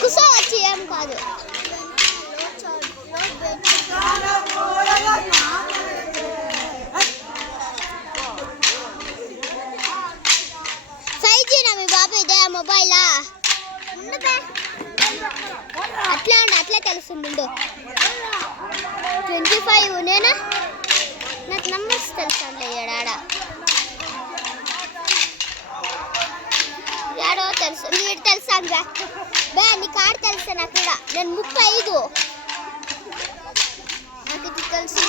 కుసో వచ్చి ఏం కాదు. ఫైవ్ మీ బాబు ఇదే మొబైలా అట్లా ఉండి అట్లా తెలుస్తుంది. 25 నేనా నాకు నంబర్స్ తెలుసండి. ఏడో తెలుసు నీకు తెలుసా బే నీ కాడ తెలుసా నాకు కూడా. నేను 35 నాకు ఇది తెలుసు.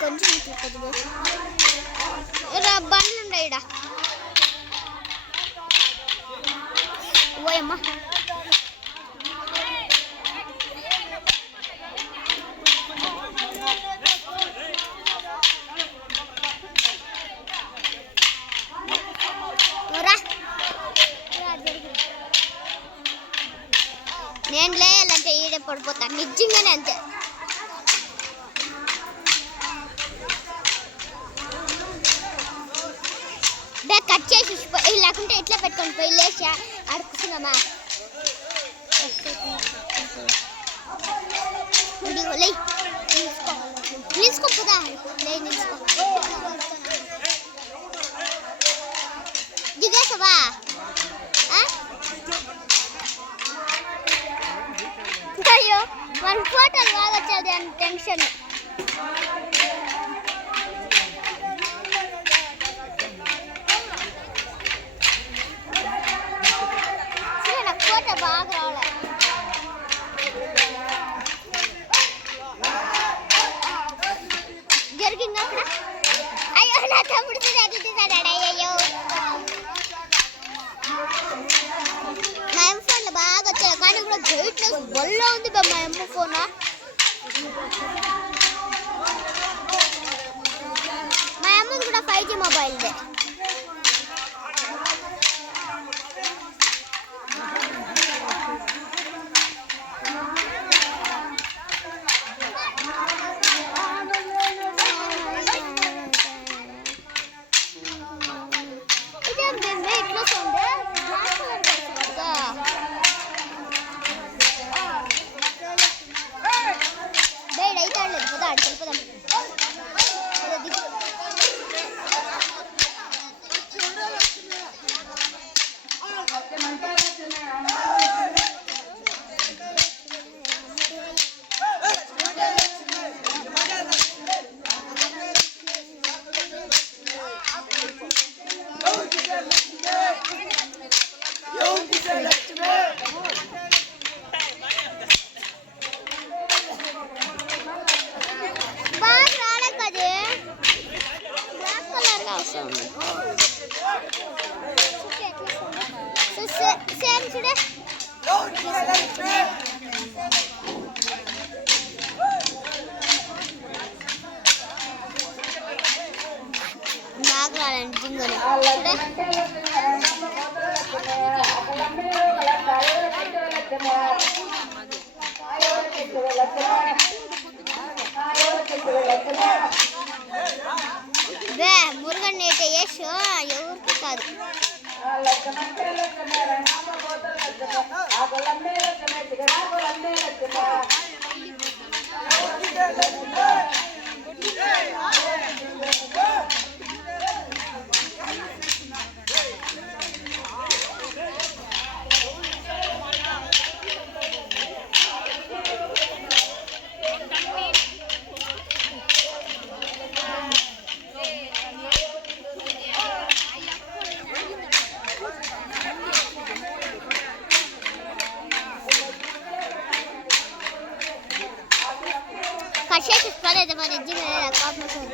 కొంచెం బండ్లు ఉన్నాయి ఇడ. ఓయమ్మ నేను లేయాలంటే ఈడే పడిపోతాను నిజంగానే అంతే. కట్ చేసి లేకుంటే ఎట్లా పెట్టుకొని పోయి లేచి అడుకుతున్నామా. నిలుచుకోపోదా నిలుచుకో దిగేసావా. అయ్యో మన ఫోటోలు బాగా వచ్చేది అని టెన్షన్. బాగా రావాలి జరిగింది అక్కడ. అయ్యో నా తమ్ముడు అయ్యో మా అమ్మ ఫోన్లో బాగా వచ్చాయి కానీ కూడా బ్రైట్నెస్ బొల్లో ఉంది మా అమ్మ ఫోన్. మా అమ్మది కూడా 5G మొబైల్దే. మురుగన్ నేట యశ్ ఎవరికి కాదు. Kaçak ispal edemem.